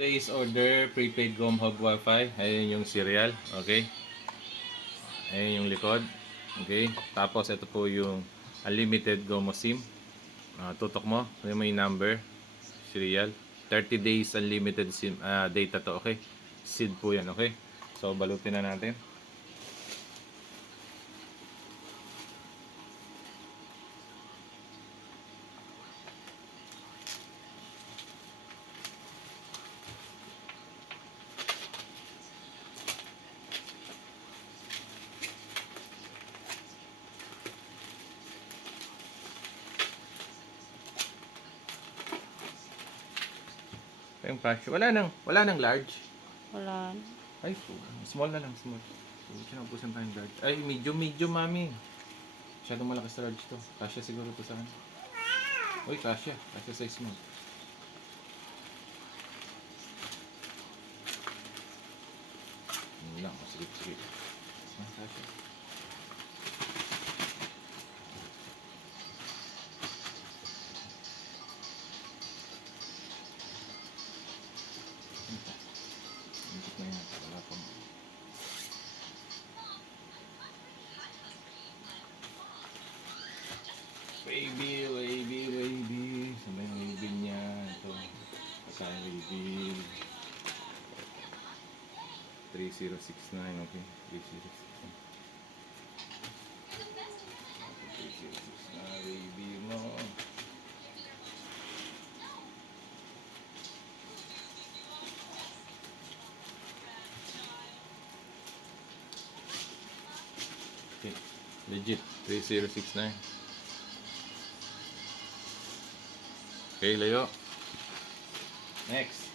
Today's order, prepaid Gomhub Wi-Fi. Ayun yung serial. Okay. Ayun yung likod. Okay. Tapos ito po yung unlimited Gomo SIM. Tutok mo. Ayun mo yung number. Serial. 30 days unlimited SIM, data to. Okay. SID po yan. Okay. So balutin na natin. Yung cash. Wala nang large. Wala. Ay, small na lang, small. Sinapusan tayong large. Ay, medium, mami. Masyadong malakas sa large to. Kasya siguro to sa akin. Uy, kasya. Kasya size mo. Yun lang. Sige. Kasya. Ikot na yan. Wala pa mo. Wavy. Sabay yung wavy niya. Ito. Saan wavy? 3069. Okay. 3069. 3069. Wavy mo. Okay. Legit. 3069. Okay, layo. Next.